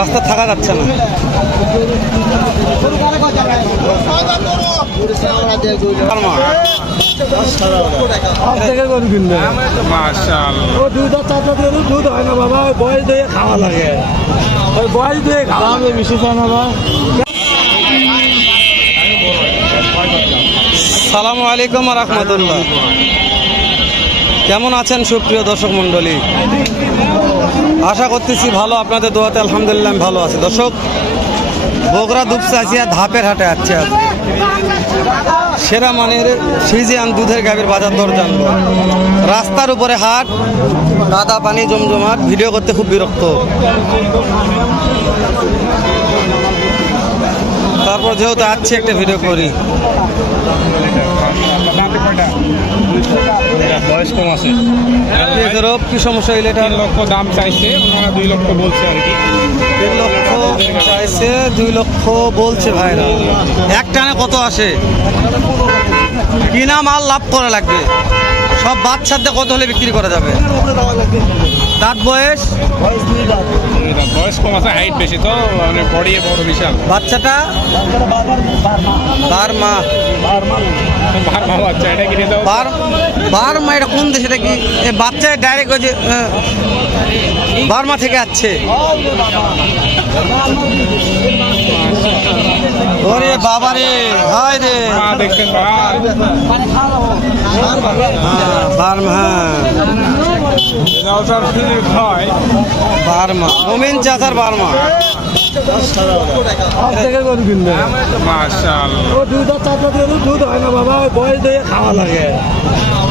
রাস্তা থাকা যাচ্ছে না। দুধ হয় না বাবা, বয়স দিয়ে খাওয়া লাগে, ওই বয়স দিয়ে খাওয়া হবে, বিশেষ হয় না বাবা। সালামু আলাইকুম রহমতুল্লাহ। কেমন আছেন সুপ্রিয় দর্শক মণ্ডলী? আশা করতেছি ভালো, আপনাদের দোয়াতে আলহামদুলিল্লাহ আমি ভালো আছি। দর্শক, বগুড়া দুপচাচিয়া ধাপের হাটে আছে আজ সেরা মানের ফ্রিজিয়ান দুধের গাভীর বাজার দর জানবো। রাস্তার উপরে হাট, কাদা পানি জমজমাট, ভিডিও করতে খুব বিরক্ত। তারপর যেহেতু আছে একটা ভিডিও করি। বয়স কম আছে, কি সমস্যা হইলে? 3 লক্ষ দাম চাইছে, ওনারা 2 লক্ষ বলছে আর কি। 3 লক্ষ চাইছে, 2 লক্ষ বলছে ভাইরা। এক টানে কত আসে? কিনা মাল লাভ করা লাগবে। সব বাচ্চাদের কত হলে বিক্রি করা যাবে? দাঁত বয়স বয়স কম আছে, হাইট বেশি তো, মানে বডি বড় বিশাল। বাচ্চাটা 12 মাস। বাচ্চা, এটা কিনে দাও। 12 মাস, এটা কোন দেশ? এটা কি বাচ্চা ডাইরেক্ট ওই যে বার্মা থেকে আসছে? ওরে বাবা রে, হায় রে, দেখছেন বার্মা, বার্মা, মোমিন চাচার বার্মা। দুধ হয় না বাবা, ওই বয়স দিয়ে খাওয়া লাগে,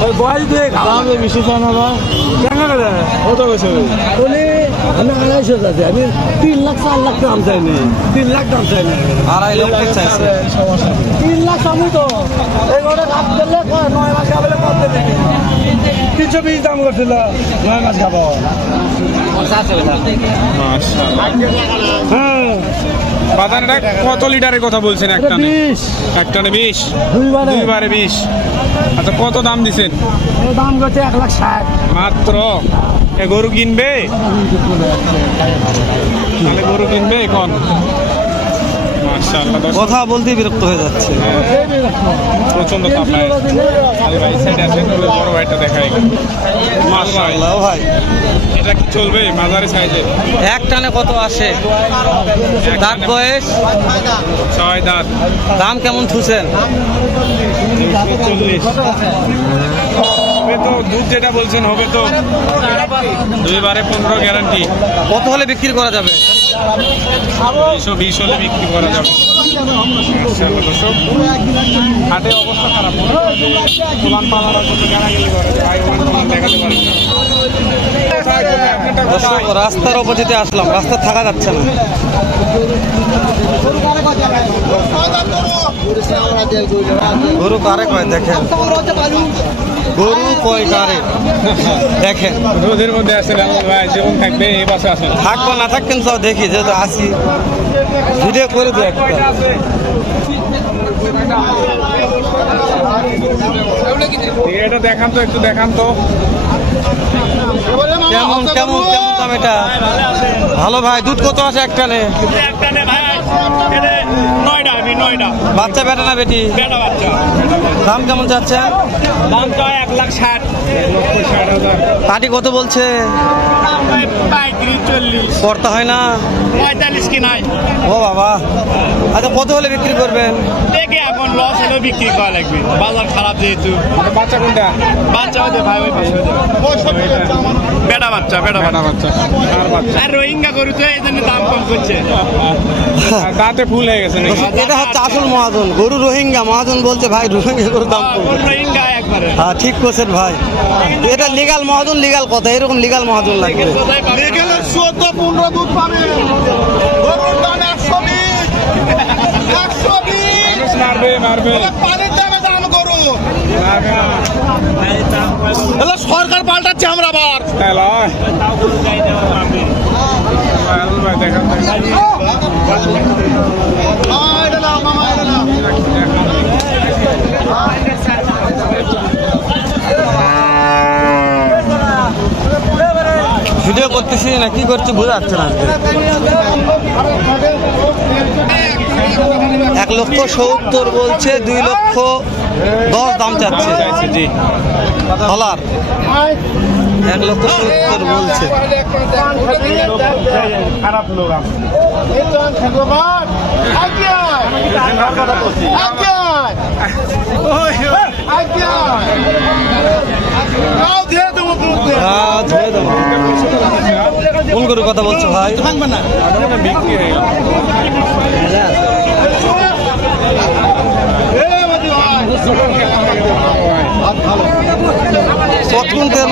ওই বয়স দিয়ে খাওয়া হবে, বিশেষ হয় না বাবা। কেন কত গেছে? বলি আমি 250 চাইছি, আমি 3 লাখ 4 লাখ দাম চাইনি, 3 লাখ দাম চাইনি, 2.5 লক্ষ চাইছে। 3 লাখ আমি তো এই ঘরে রাত গেলে 9 মাস খাবে, 320 দাম করছিল, 9 মাস খাবো। হ্যাঁ, বাজারটা কত লিটারের কথা বলছেন? একটানে 20, দুইবারে 20। আচ্ছা, কত দাম দিচ্ছেন? দাম করছে 1,60,000 মাত্র। গরু কিনবে? তাহলে গরু কিনবে এখন? মাশাআল্লাহ, কথা বলতে বিরক্ত হয়ে যাচ্ছে। প্রচন্ড তাপ। বড় ভাইটা দেখাই। মাশাআল্লাহ ভাই, এটা কি চলবে মাঝারি সাইজে? এক টানে কত আসে? দাঁত বয়স 6 দাঁত। দাম কেমন থুছেন? 40 হবে তো, দুধ যেটা বলছেন হবে তো। 2বারে 15 গ্যারান্টি। কত হলে বিক্রি করা যাবে? 220 হলে বিক্রি করা যাবে। হাটে অবস্থা খারাপ, দেখাতে পারি না। দর্শক, রাস্তার অপোজিটে আসলাম, রাস্তা থাকা যাচ্ছে না। গরু কারে কয় দেখেন, গরু কয় কারে দেখেন। রোদের মধ্যে আসেন ভাই, যেমন থাকবে এই পাশে আসেন। থাকবো না থাকবেন সব দেখি, যেহেতু আসি ভিডিও করে দু একটা। এটা দেখান তো, একটু দেখান তো। কেমন কেমন কেমন দাম এটা? ভালো ভাই, দুধ কত আছে একটানে? বাচ্চা বেটা না বেটি? দাম কেমন যাচ্ছে? দাম তো 1,60,000। পাটি কত বলছে? 35-40 করতে হয় না? 45 কি নাই। ও বাবা, আচ্ছা কত হলে বিক্রি করবেন? দেখে এখন লস হলেও বিক্রি করা লাগবে, বাজার খারাপ যেহেতু। বাচ্চা কোনটা? বাচ্চা হচ্ছে ভাই, ওই পাশে বেটা বাচ্চা, বেটা বাচ্চা। আর রোহিঙ্গা গরু তো এই জন্য দাম কম করছে, দাঁতে ফুল হয়ে গেছে। এটা হচ্ছে আসল মহাজন, গরু রোহিঙ্গা। মহাজন বলছে ভাই রোহিঙ্গা গরুর দাম কম। রোহিঙ্গা একবারে। হ্যাঁ, ঠিক করছেন ভাই, এটা লিগাল মহাজন, লিগাল কথা, এরকম লিগাল মহাজন লাগবে। 14-15 দুধ পাবে, গরুর দাম 120 মারবে মারবে। পানির দামে দাম গরু সরকার পাল্টাচ্ছে আমরা আবার। ভিডিও করতেছি করছি না কি করছি বোঝা যাচ্ছে না। 1,70,000 বলছে, 2,10,000 দাম চাচ্ছে। জি হলার 1,70,000 বলছে। খারাপ লোক হ্যাঁ ধুয়ে দেবো। কোন গরুর কথা বলছো ভাই? বিক্রি হয়ে গেল। কতক্ষণ তেল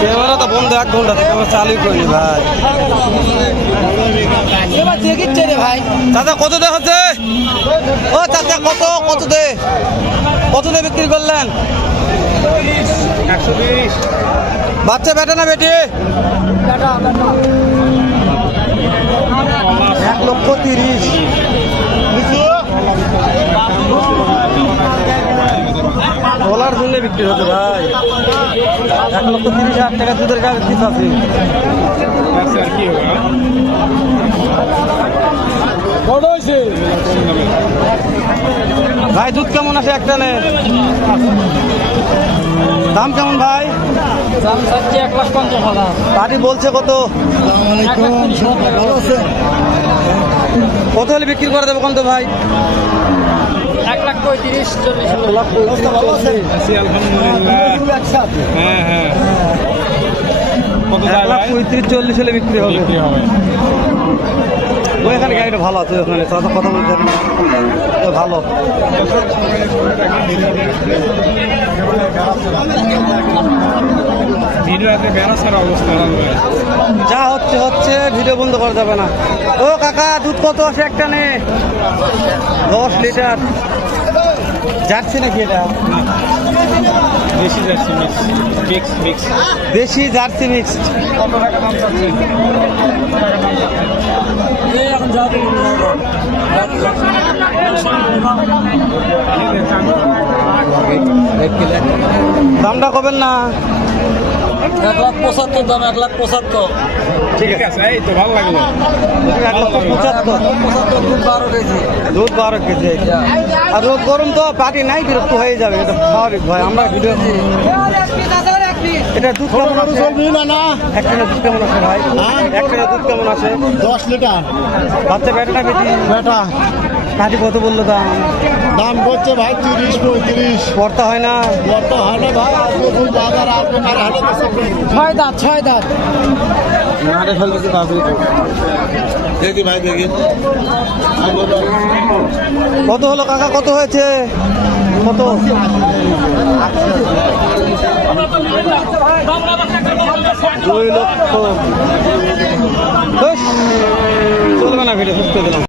ক্যামেরা তো বন্ধ 1 ঘন্টা থেকে আমরা চালু করি ভাই। চাচা কত দে হচ্ছে? ও চাচা কত দে বিক্রি করলেন? 120। বাচ্চা বেটা না বেটি? 1,30,000। ডলার জন্য বিক্রি হচ্ছে ভাই। 1,30,000 টাকা দুধের গাছ দিতে আছে। আর কি হবে? ভাই দুধ কেমন আছে একটা নে? দাম কেমন ভাই? দাম চাচ্ছি 1,50,000। পার্টি বলছে কত? কত হলে বিক্রি করে দেবো কত ভাই? 1,35,000-40,000। আছি আলহামদুলিল্লাহ। হ্যাঁ হ্যাঁ। কত যায় ভাই? 1,35,000-40 হলে বিক্রি হবে। বিক্রি হবে। ওই এখানে গাড়িটা ভালো আছে, ওখানে চাচা কথা বলতে হবে। ভালো ভিডিওতে বেড়া ছাড়া অবস্থা হবে। যা হচ্ছে ভিডিও বন্ধ করা যাবে না। ও কাকা দুধ কত আছে একটা নে? 10 লিটার। যাচ্ছে নাকি এটা? বেশি যাচ্ছে মিক্স। দেশি জার্সি মিক্সড। কত টাকা দাম চাচ্ছে? এখন যাবে দামটা কবেন না? 1,75,000 দাম। 1,75,000। ঠিক আছে, এই তো ভালো লাগলো। 1,75,000 দুধ 12 কেজি। দুধ 12 কেজি। আর রোদ গরম তো পাটি নাই, বিরক্ত হয়ে যাবে, এটা স্বাভাবিক ভাই। আমরা ভিডিও এটা দুধ কেমন আছে? একটা দুধ কেমন আছে ভাই? একটা দুধ কেমন আছে? 10 লিটার। বাচ্চা বেটাটা বেটি? বেটা কাটি কত বললো দাম? দাম করছে ভাই 30-35। পড়তা হয় না? কত হয় না ভাই? আজকে ফুল বাজার আসবে কার হাটে তো 6 দাঁত। নাড়ে ফেলতেছে তাড়াতাড়ি। দেখি ভাই দেখি। কত হলো কাকা, কত হয়েছে? কত? 2 লক্ষ। চলবে না ভিডিও সুস্থ দিলাম।